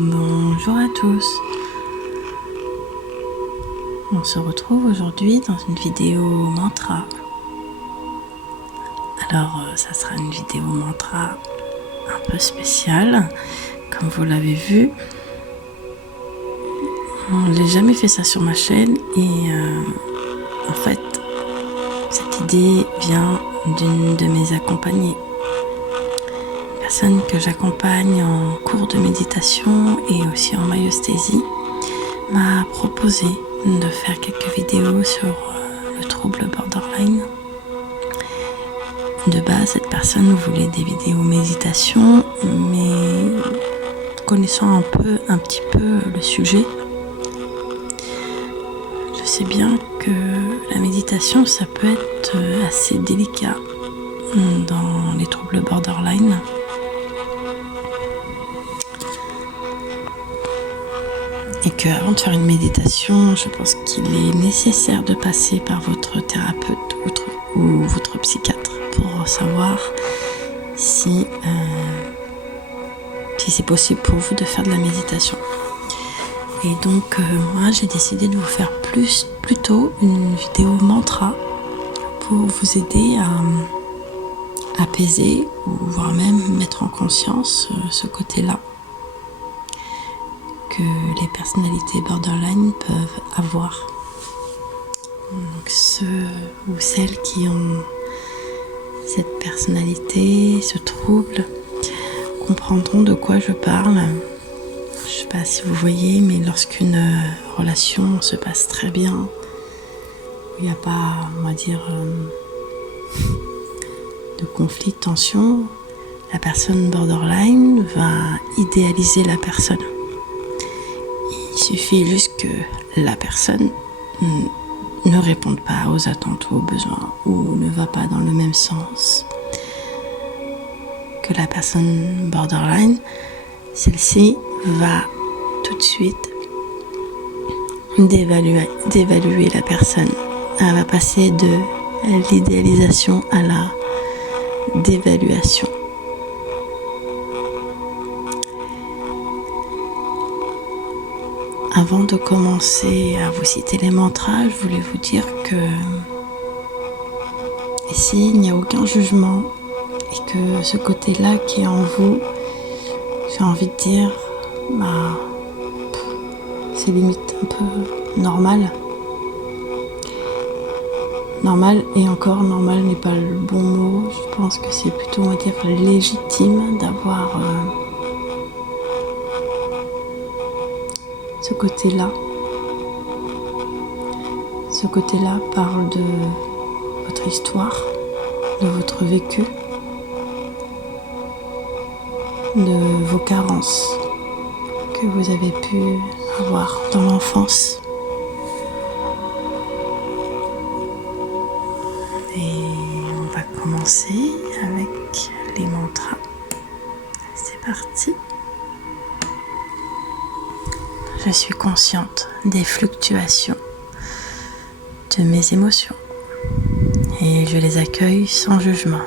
Bonjour à tous. On se retrouve aujourd'hui dans une vidéo mantra. Alors, ça sera une vidéo mantra un peu spéciale, comme vous l'avez vu. Je n'ai jamais fait ça sur ma chaîne et en fait, cette idée vient d'une de mes accompagnées. Personne que j'accompagne en cours de méditation et aussi en myosthésie m'a proposé de faire quelques vidéos sur le trouble borderline. De base, cette personne voulait des vidéos méditation, mais connaissant un petit peu le sujet, je sais bien que la méditation, ça peut être assez délicat dans les troubles borderline. Et qu'avant de faire une méditation, je pense qu'il est nécessaire de passer par votre thérapeute ou votre psychiatre pour savoir si c'est possible pour vous de faire de la méditation. Et donc moi j'ai décidé de vous faire plutôt une vidéo mantra pour vous aider à apaiser ou voire même mettre en conscience ce côté-là que les personnalités borderline peuvent avoir. Donc ceux ou celles qui ont cette personnalité, ce trouble, comprendront de quoi je parle. Je ne sais pas si vous voyez, mais lorsqu'une relation se passe très bien, il n'y a pas, on va dire, de conflit, de tension, la personne borderline va idéaliser la personne. Il suffit juste que la personne ne réponde pas aux attentes ou aux besoins ou ne va pas dans le même sens que la personne borderline. Celle-ci va tout de suite dévaluer la personne. Elle va passer de l'idéalisation à la dévaluation. Avant de commencer à vous citer les mantras, je voulais vous dire que ici, il n'y a aucun jugement et que ce côté-là qui est en vous, j'ai envie de dire, c'est limite un peu normal. Normal, et encore normal n'est pas le bon mot. Je pense que c'est plutôt, on va dire, légitime d'avoir ce côté-là. Ce côté-là parle de votre histoire, de votre vécu, de vos carences que vous avez pu avoir dans l'enfance. Et on va commencer avec les mantras. C'est parti. Je suis consciente des fluctuations de mes émotions et je les accueille sans jugement.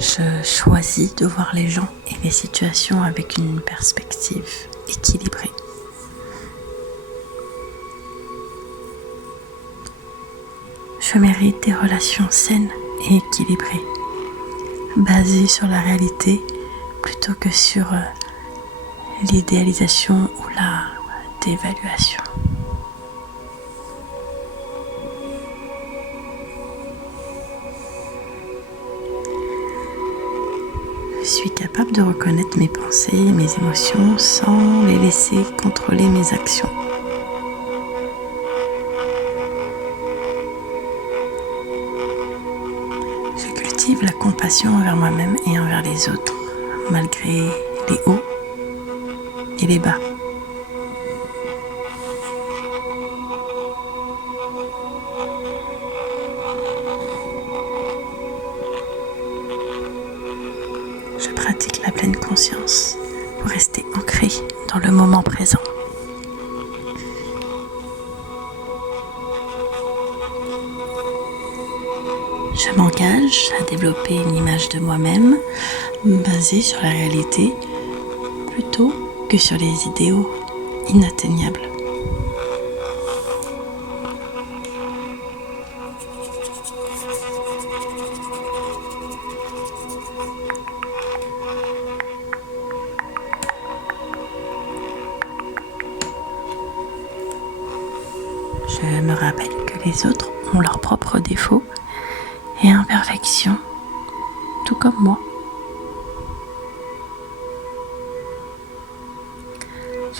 Je choisis de voir les gens et les situations avec une perspective équilibrée. Je mérite des relations saines et équilibrées, basées sur la réalité plutôt que sur l'idéalisation ou la dévaluation. Je suis capable de reconnaître mes pensées et mes émotions sans les laisser contrôler mes actions. Je cultive la compassion envers moi-même et envers les autres, malgré les hauts et les bas. Je pratique la pleine conscience pour rester ancré dans le moment présent. Je m'engage à développer une image de moi-même basée sur la réalité plutôt que sur les idéaux inatteignables. Je me rappelle que les autres ont leurs propres défauts et imperfections, tout comme moi.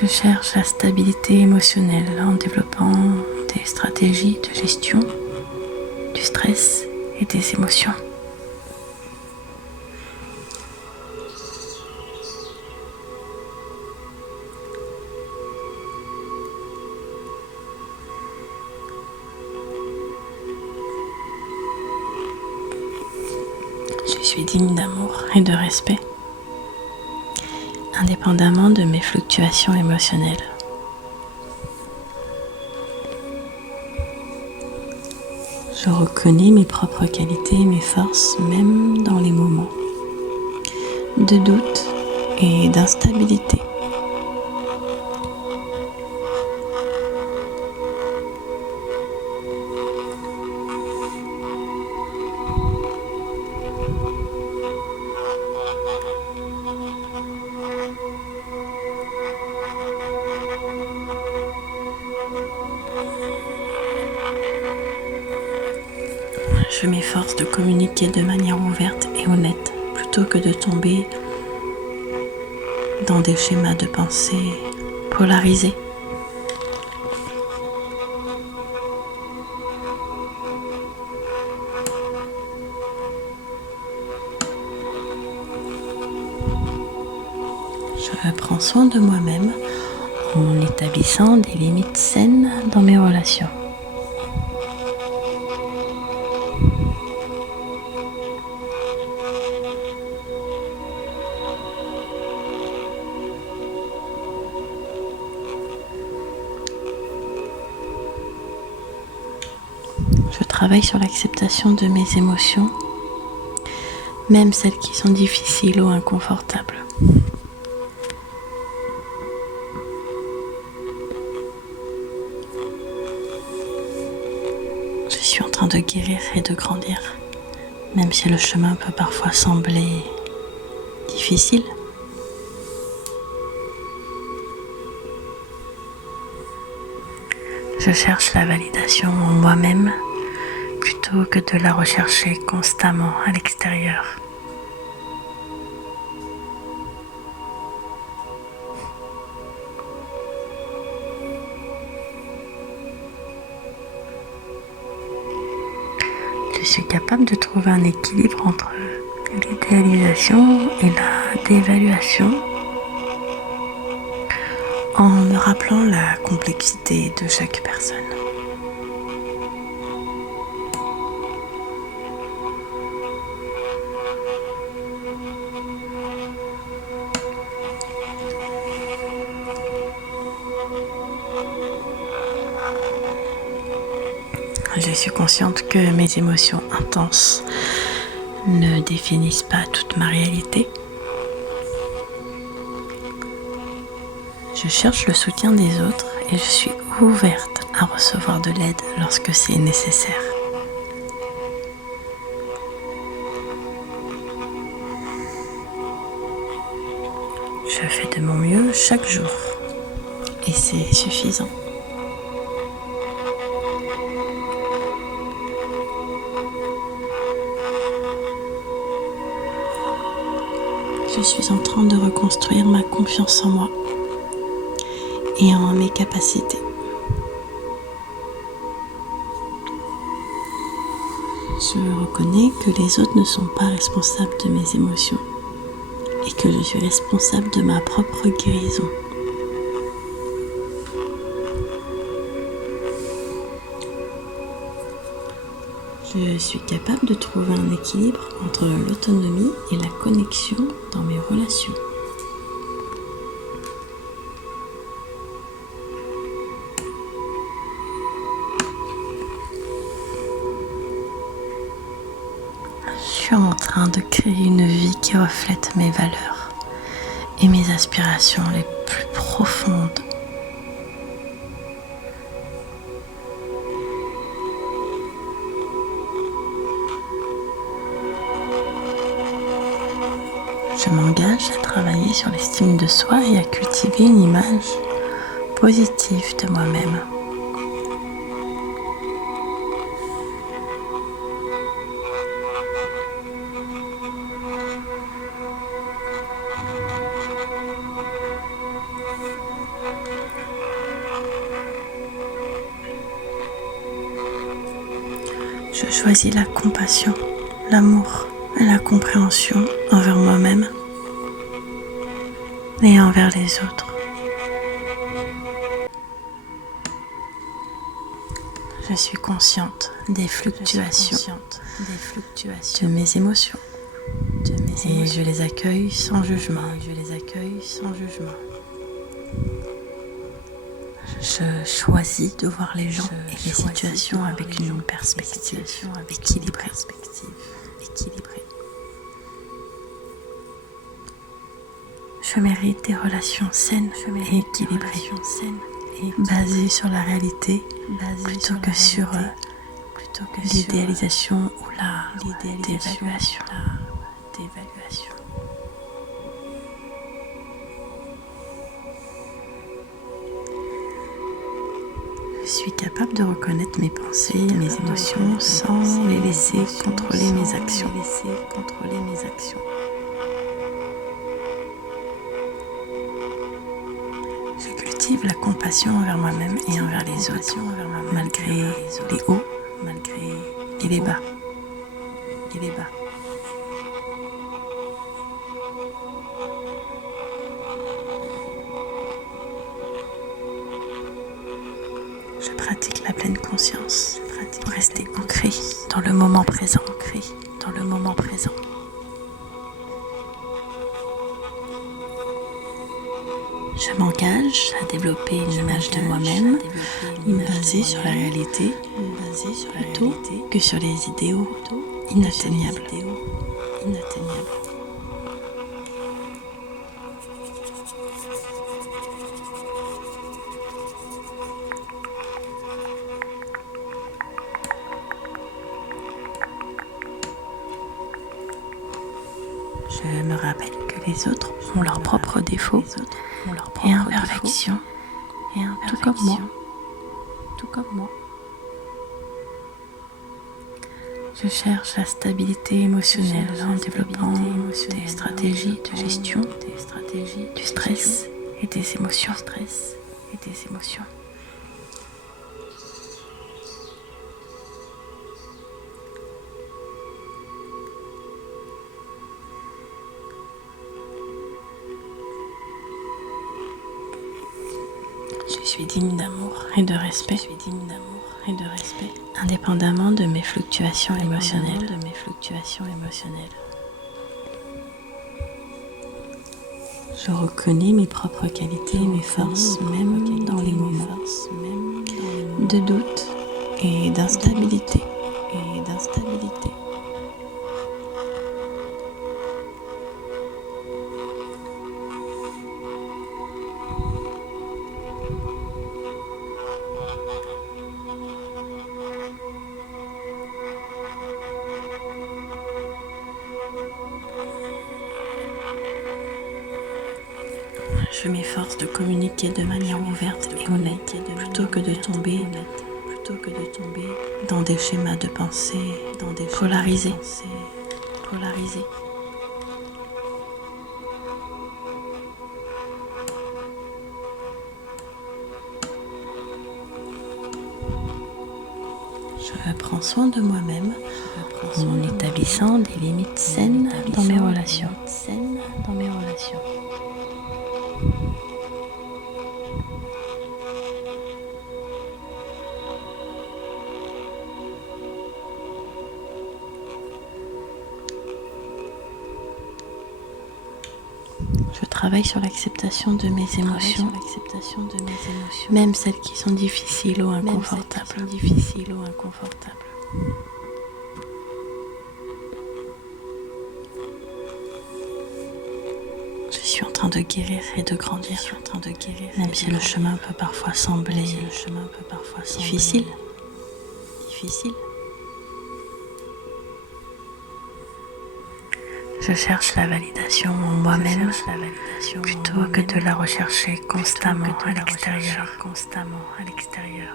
Je cherche la stabilité émotionnelle en développant des stratégies de gestion du stress et des émotions. Je suis digne d'amour et de respect, indépendamment de mes fluctuations émotionnelles. Je reconnais mes propres qualités et mes forces, même dans les moments de doute et d'instabilité. Je m'efforce de communiquer de manière ouverte et honnête plutôt que de tomber dans des schémas de pensée polarisés. Je prends soin de moi-même en établissant des limites saines dans mes relations. Je travaille sur l'acceptation de mes émotions, même celles qui sont difficiles ou inconfortables. Je suis en train de guérir et de grandir, même si le chemin peut parfois sembler difficile. Je cherche la validation en moi-même plutôt que de la rechercher constamment à l'extérieur. Je suis capable de trouver un équilibre entre l'idéalisation et la dévaluation en me rappelant la complexité de chaque personne. Je suis consciente que mes émotions intenses ne définissent pas toute ma réalité. Je cherche le soutien des autres et je suis ouverte à recevoir de l'aide lorsque c'est nécessaire. Je fais de mon mieux chaque jour et c'est suffisant. Je suis en train de reconstruire ma confiance en moi et en mes capacités. Je reconnais que les autres ne sont pas responsables de mes émotions et que je suis responsable de ma propre guérison. Je suis capable de trouver un équilibre entre l'autonomie et la connexion dans mes relations. suis en train de créer une vie qui reflète mes valeurs et mes aspirations les plus profondes. Je m'engage à travailler sur l'estime de soi et à cultiver une image positive de moi-même. Je choisis la compassion, l'amour et la compréhension envers moi-même et envers les autres. Je suis consciente des fluctuations de mes émotions et je les accueille sans jugement. Je choisis de voir les gens et les situations avec une perspective équilibrée. Je mérite des relations saines et équilibrées, basées sur la réalité plutôt que sur l'idéalisation ou la dévaluation. Je suis capable de reconnaître mes pensées et mes émotions sans les laisser contrôler mes actions. Je cultive la compassion envers moi-même et envers les autres, malgré les hauts et les bas. Je pratique la pleine conscience pour rester ancré dans le moment présent. Je m'engage à développer une image de moi-même basée sur la réalité plutôt que sur les idéaux inatteignables. Je me rappelle que les autres ont leurs propres défauts et imperfections, tout comme moi. Je cherche la stabilité émotionnelle en développant des stratégies de gestion du stress et des émotions. Je suis digne d'amour et de respect, indépendamment de mes fluctuations émotionnelles. Je reconnais mes propres qualités et mes forces, même dans les moments de doute et d'instabilité. Je m'efforce de communiquer de manière ouverte et honnête plutôt que de tomber dans des schémas de pensée polarisés. Je prends soin de moi-même en établissant des limites saines dans mes relations. Je travaille sur l'acceptation de mes émotions, même celles qui sont difficiles ou inconfortables. de guérir et de grandir. Même si le chemin peut parfois sembler difficile. Je cherche la validation en moi-même plutôt que de la rechercher constamment à l'extérieur.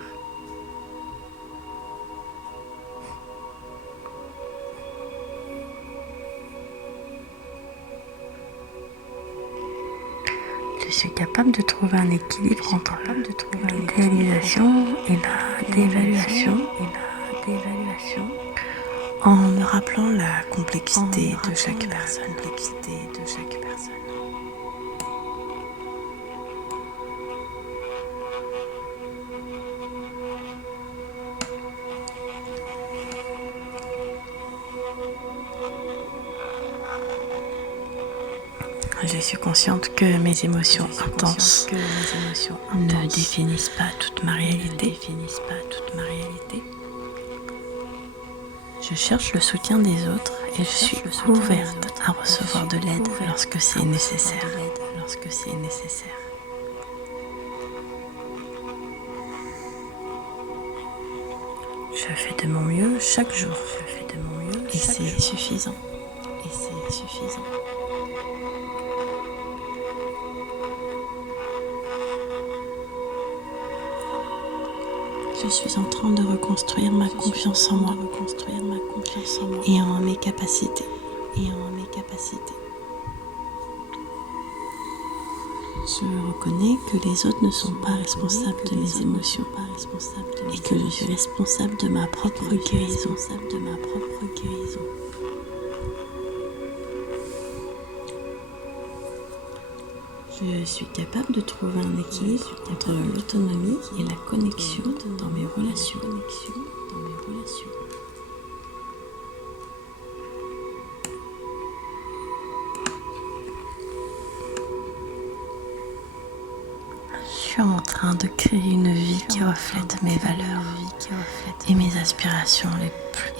Je suis capable de trouver un équilibre entre l'idéalisation et la dévaluation, en me rappelant la complexité de chaque personne. Je suis consciente que mes émotions intenses ne définissent pas toute ma réalité. Je cherche le soutien des autres et je suis ouverte à recevoir de l'aide lorsque c'est nécessaire. Je fais de mon mieux chaque jour et c'est suffisant. Je suis en train de reconstruire ma confiance en moi et en mes capacités. Je reconnais que les autres ne sont pas responsables de mes émotions et que je suis responsable de ma propre guérison. Je suis capable de trouver un équilibre entre l'autonomie et la connexion dans mes relations. Je suis en train de créer une vie qui reflète mes valeurs et mes aspirations les plus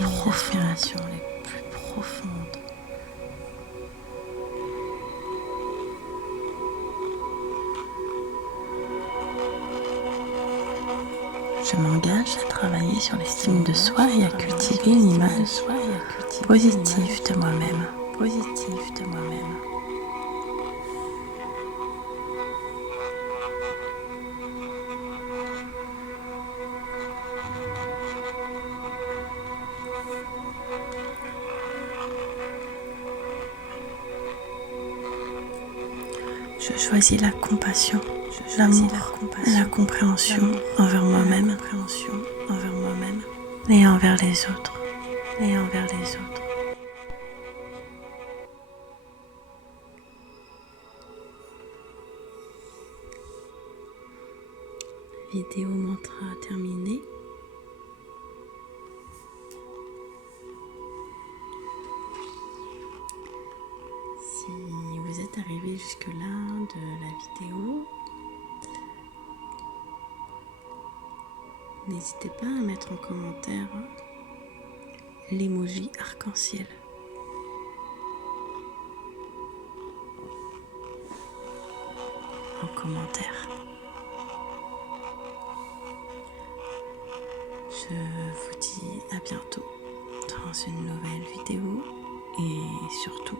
profondes. Je m'engage à travailler sur l'estime de soi et à cultiver une image positive de moi-même. Je choisis la compassion, l'amour, la compréhension envers moi-même et envers les autres. Vidéo mantra terminée. Si vous êtes arrivé jusque-là de la vidéo, n'hésitez pas à mettre en commentaire l'emoji arc-en-ciel. En commentaire. Je vous dis à bientôt dans une nouvelle vidéo et surtout,